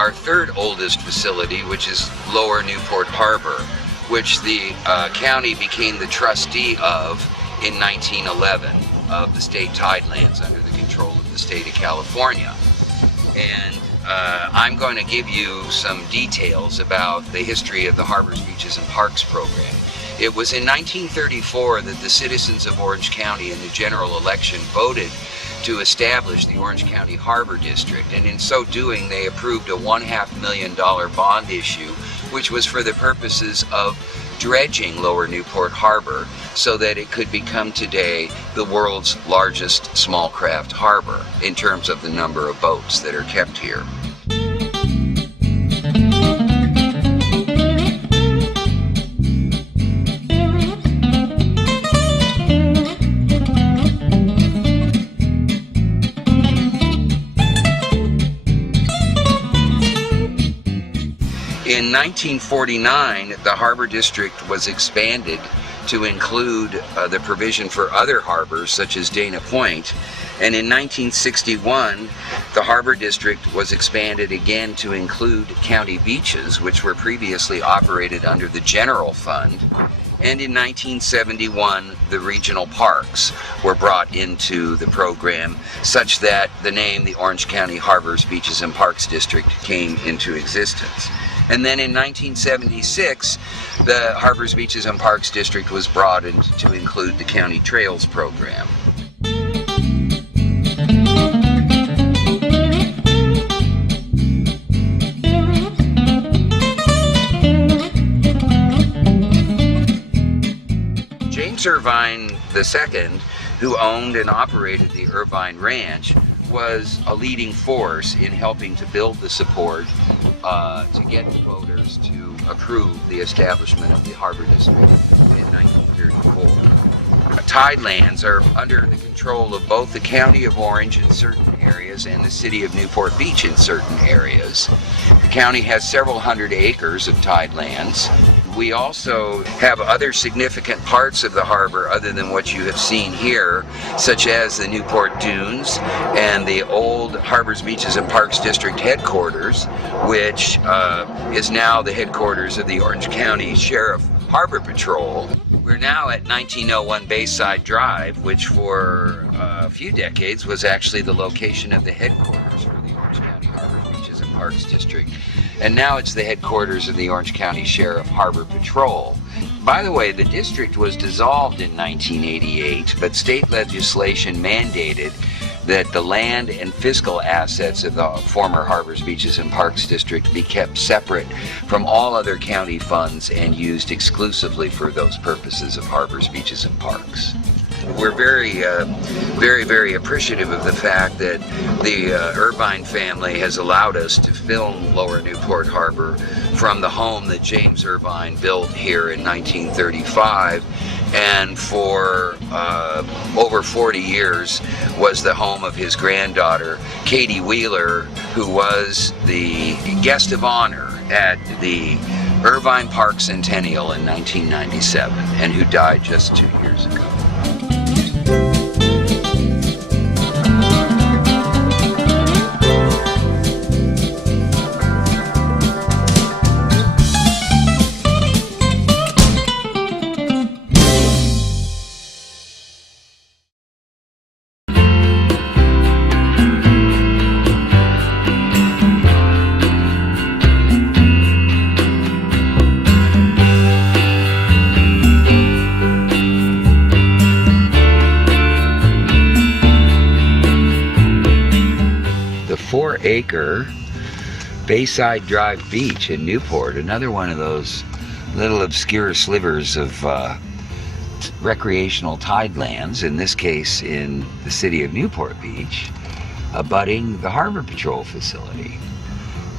our third oldest facility, which is Lower Newport Harbor, which the county became the trustee of in 1911 of the state tidelands under the control of the state of California. And I'm going to give you some details about the history of the Harbors, Beaches, and Parks program. It was in 1934 that the citizens of Orange County in the general election voted to establish the Orange County Harbor District, and in so doing they approved a $500,000 bond issue, which was for the purposes of dredging Lower Newport Harbor so that it could become today the world's largest small craft harbor in terms of the number of boats that are kept here. In 1949, the Harbor District was expanded to include the provision for other harbors such as Dana Point, and in 1961 the Harbor District was expanded again to include county beaches, which were previously operated under the general fund, and in 1971 the regional parks were brought into the program such that the name the Orange County Harbors, Beaches, and Parks District came into existence. And then in 1976, the Harbors, Beaches, and Parks District was broadened to include the County Trails program. James Irvine II, who owned and operated the Irvine Ranch, was a leading force in helping to build the support to get the voters to approve the establishment of the Harbor District in 1934. Tidelands are under the control of both the County of Orange in certain areas and the City of Newport Beach in certain areas. The county has several hundred acres of tidelands. We also have other significant parts of the harbor other than what you have seen here, such as the Newport Dunes and the old Harbors, Beaches, and Parks District headquarters, which is now the headquarters of the Orange County Sheriff Harbor Patrol. We're now at 1901 Bayside Drive, which for a few decades was actually the location of the headquarters for the Orange County Harbors, Beaches, and Parks District. And now it's the headquarters of the Orange County Sheriff Harbor Patrol. By the way, the district was dissolved in 1988, but state legislation mandated that the land and fiscal assets of the former Harbors, Beaches, and Parks District be kept separate from all other county funds and used exclusively for those purposes of Harbors, Beaches, and Parks. We're very appreciative of the fact that the Irvine family has allowed us to film Lower Newport Harbor from the home that James Irvine built here in 1935, and for over 40 years was the home of his granddaughter, Katie Wheeler, who was the guest of honor at the Irvine Park Centennial in 1997, and who died just 2 years ago. The 4-acre Bayside Drive Beach in Newport, another one of those little obscure slivers of recreational tidelands, in this case in the city of Newport Beach, abutting the Harbor Patrol facility.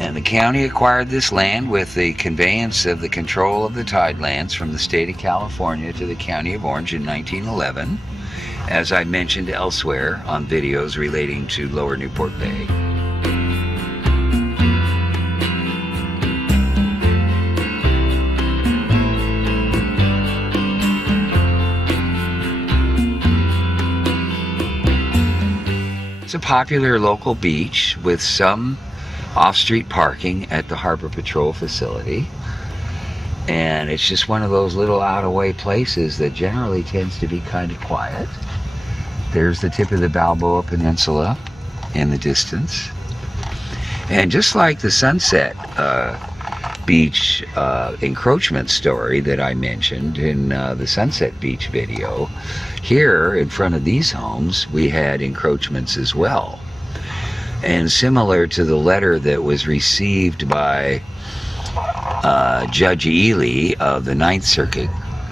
And the county acquired this land with the conveyance of the control of the tidelands from the state of California to the County of Orange in 1911, as I mentioned elsewhere on videos relating to Lower Newport Bay. It's a popular local beach with some off-street parking at the Harbor Patrol facility. And it's just one of those little out-of-way places that generally tends to be kind of quiet. There's the tip of the Balboa Peninsula in the distance. And just like the Sunset Beach encroachment story that I mentioned in the Sunset Beach video, here in front of these homes we had encroachments as well. And similar to the letter that was received by Judge Ely of the Ninth Circuit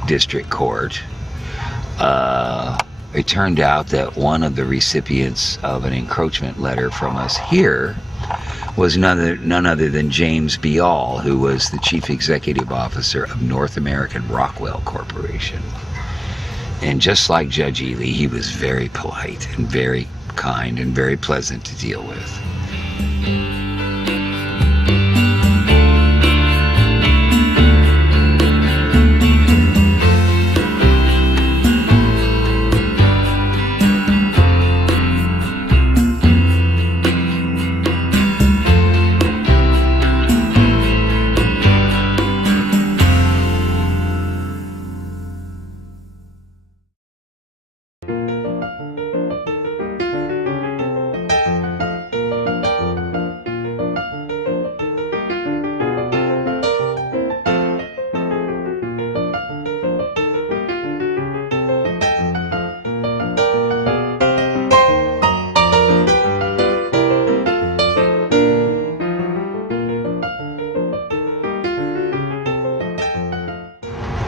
District Court, it turned out that one of the recipients of an encroachment letter from us here was none other than James Bial, who was the Chief Executive Officer of North American Rockwell Corporation. And just like Judge Ely, he was very polite and very kind and very pleasant to deal with.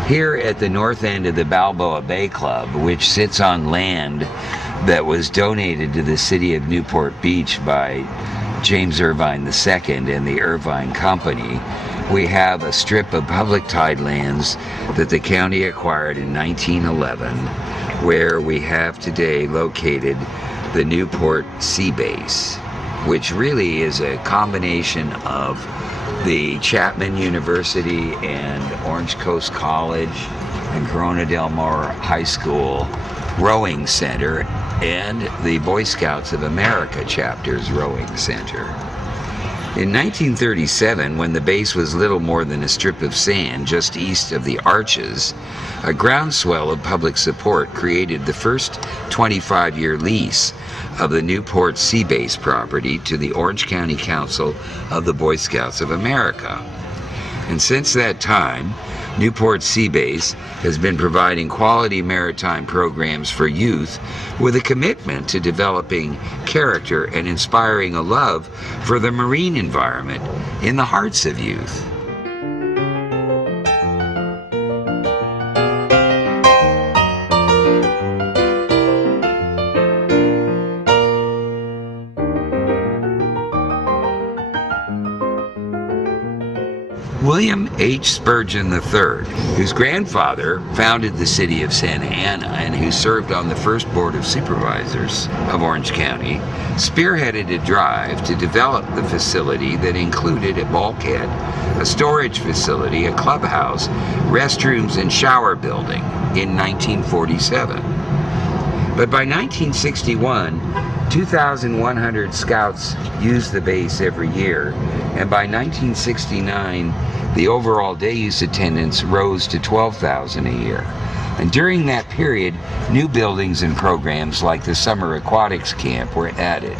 Here at the north end of the Balboa Bay Club, which sits on land that was donated to the city of Newport Beach by James Irvine II and the Irvine Company, we have a strip of public tidelands that the county acquired in 1911, where we have today located the Newport Sea Base, which really is a combination of the Chapman University and Orange Coast College and Corona del Mar High School Rowing Center and the Boy Scouts of America chapter's Rowing Center. In 1937, when the base was little more than a strip of sand just east of the Arches, a groundswell of public support created the first 25-year lease of the Newport Sea Base property to the Orange County Council of the Boy Scouts of America. And since that time, Newport Sea Base has been providing quality maritime programs for youth with a commitment to developing character and inspiring a love for the marine environment in the hearts of youth. William H. Spurgeon III, whose grandfather founded the city of Santa Ana and who served on the first Board of Supervisors of Orange County, spearheaded a drive to develop the facility that included a bulkhead, a storage facility, a clubhouse, restrooms, and shower building in 1947. But by 1961, 2,100 scouts used the base every year, and by 1969, the overall day use attendance rose to 12,000 a year. And during that period, new buildings and programs like the Summer Aquatics Camp were added.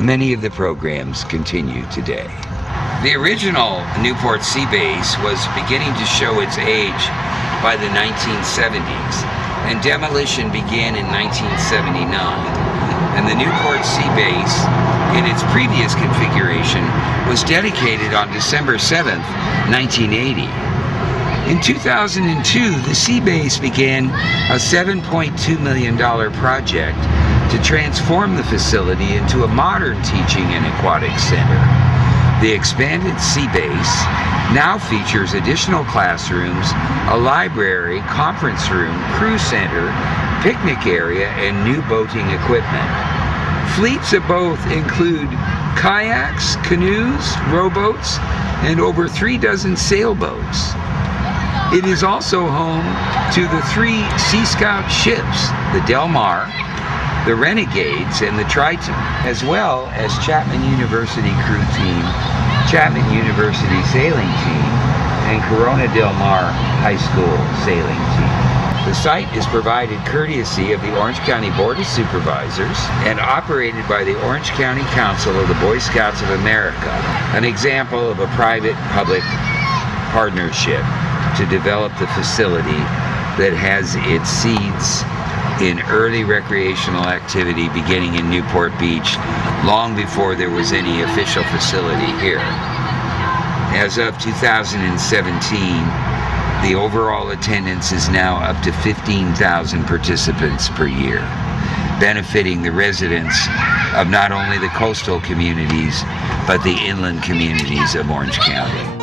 Many of the programs continue today. The original Newport Sea Base was beginning to show its age by the 1970s, and demolition began in 1979. And the Newport Sea Base, in its previous configuration, was dedicated on December 7th, 1980. In 2002, the Sea Base began a $7.2 million project to transform the facility into a modern teaching and aquatics center. The expanded Sea Base now features additional classrooms, a library, conference room, crew center, picnic area, and new boating equipment. Fleets of both include kayaks, canoes, rowboats, and over 36 sailboats. It is also home to the 3 Sea Scout ships, the Del Mar, the Renegades and the Triton, as well as Chapman University crew team, Chapman University sailing team, and Corona Del Mar High School sailing team. The site is provided courtesy of the Orange County Board of Supervisors and operated by the Orange County Council of the Boy Scouts of America, an example of a private-public partnership to develop the facility that has its seeds in early recreational activity beginning in Newport Beach long before there was any official facility here. As of 2017, the overall attendance is now up to 15,000 participants per year, benefiting the residents of not only the coastal communities, but the inland communities of Orange County.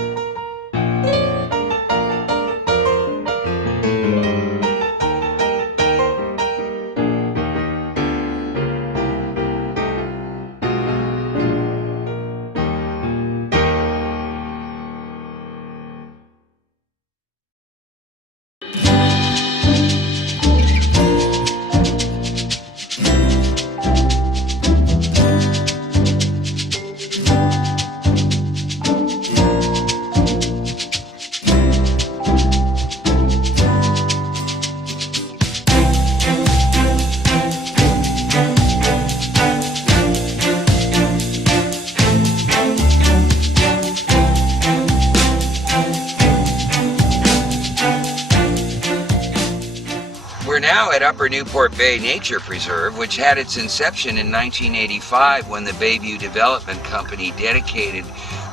We're now at Upper Newport Bay Nature Preserve, which had its inception in 1985 when the Bayview Development Company dedicated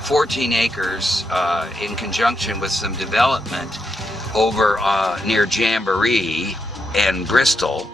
14 acres in conjunction with some development over near Jamboree and Bristol.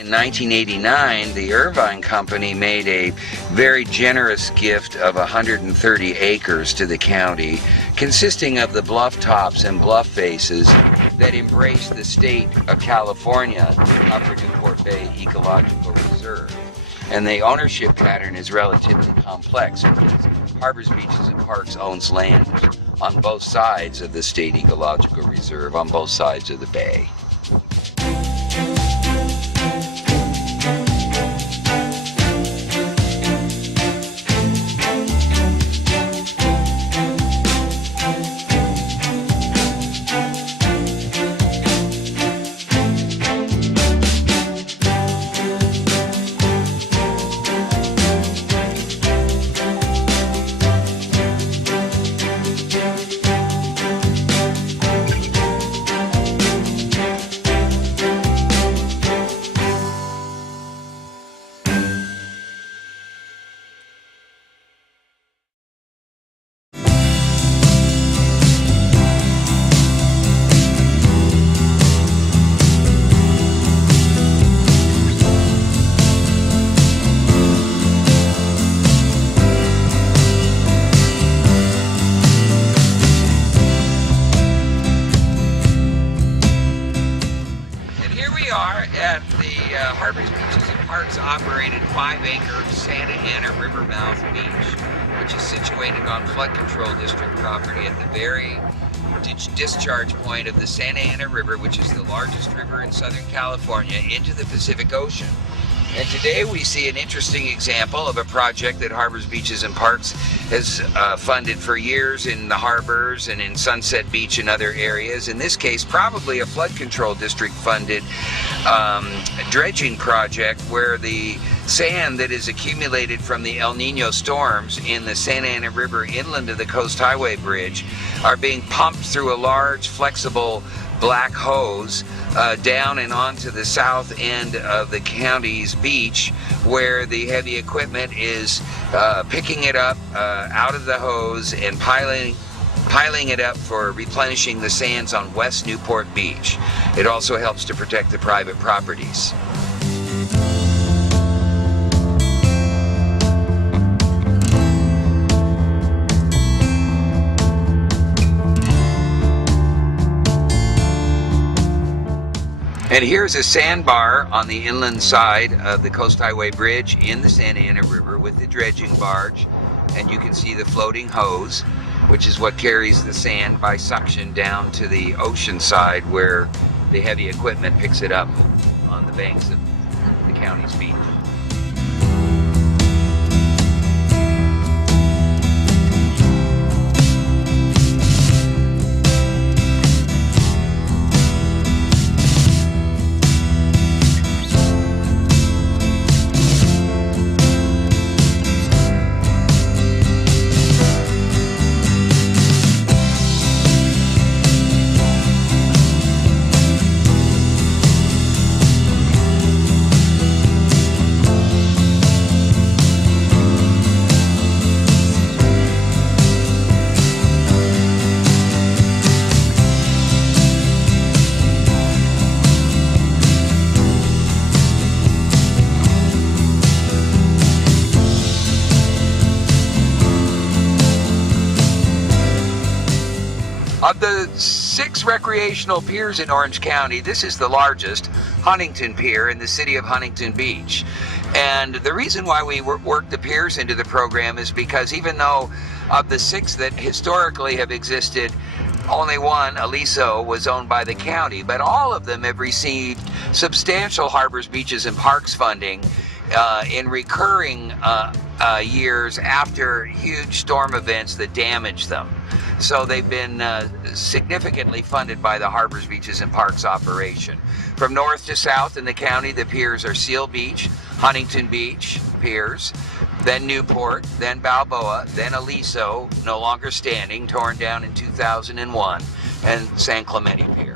In 1989, the Irvine Company made a very generous gift of 130 acres to the county, consisting of the bluff tops and bluff faces that embrace the state of California, Upper Newport Bay Ecological Reserve. And the ownership pattern is relatively complex because Harbors, Beaches, and Parks owns land on both sides of the state ecological reserve, on both sides of the bay. At the Harbors, Beaches, and Parks operated 5-acre Santa Ana Rivermouth Beach, which is situated on flood control district property at the very discharge point of the Santa Ana River, which is the largest river in Southern California, into the Pacific Ocean. And today we see an interesting example of a project that Harbors, Beaches, and Parks has funded for years in the harbors and in Sunset Beach and other areas. In this case, probably a flood control district funded dredging project where the sand that is accumulated from the El Nino storms in the Santa Ana River inland of the Coast Highway Bridge are being pumped through a large flexible black hose down and onto the south end of the county's beach, where the heavy equipment is picking it up out of the hose and piling it up for replenishing the sands on West Newport Beach. It also helps to protect the private properties. And here's a sandbar on the inland side of the Coast Highway Bridge in the Santa Ana River with the dredging barge. And you can see the floating hose, which is what carries the sand by suction down to the ocean side where the heavy equipment picks it up on the banks of the county's beach. Of the 6 recreational piers in Orange County, this is the largest, Huntington Pier in the city of Huntington Beach. And the reason why we worked the piers into the program is because even though of the 6 that historically have existed, only one, Aliso, was owned by the county, but all of them have received substantial harbors, beaches, and parks funding in recurring years after huge storm events that damaged them. So they've been significantly funded by the Harbors, Beaches, and Parks operation. From north to south in the county, the piers are Seal Beach, Huntington Beach piers, then Newport, then Balboa, then Aliso, no longer standing, torn down in 2001, and San Clemente Pier.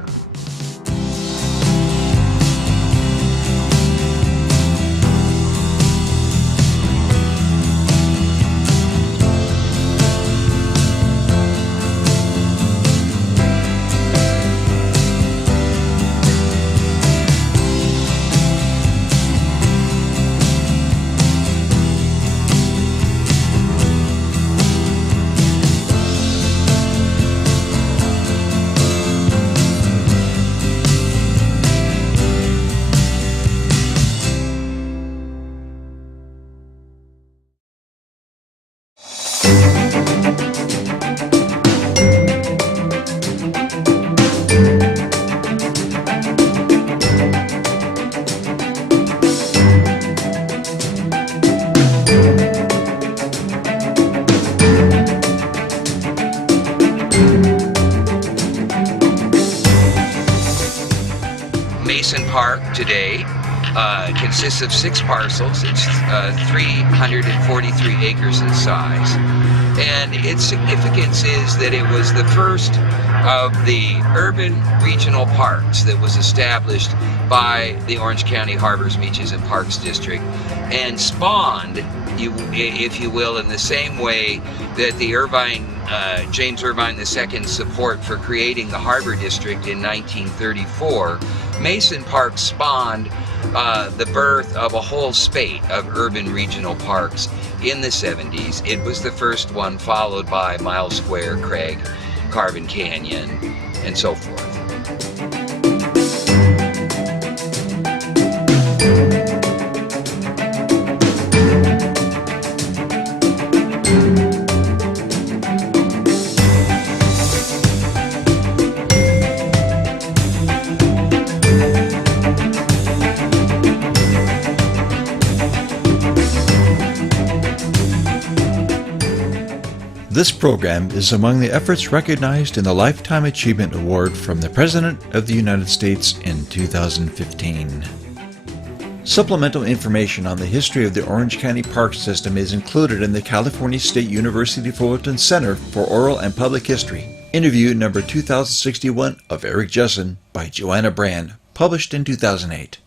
Leeson Park today consists of 6 parcels. It's 343 acres in size. And its significance is that it was the first of the urban regional parks that was established by the Orange County Harbors, Beaches, and Parks District, and spawned, if you will, in the same way that the James Irvine II's support for creating the Harbor District in 1934, Mason Park spawned the birth of a whole spate of urban regional parks in the 70s. It was the first one, followed by Miles Square, Craig, Carbon Canyon, and so forth. This program is among the efforts recognized in the Lifetime Achievement Award from the President of the United States in 2015. Supplemental information on the history of the Orange County Park System is included in the California State University Fullerton Center for Oral and Public History, interview number 2061 of Eric Jessen by Joanna Brand, published in 2008.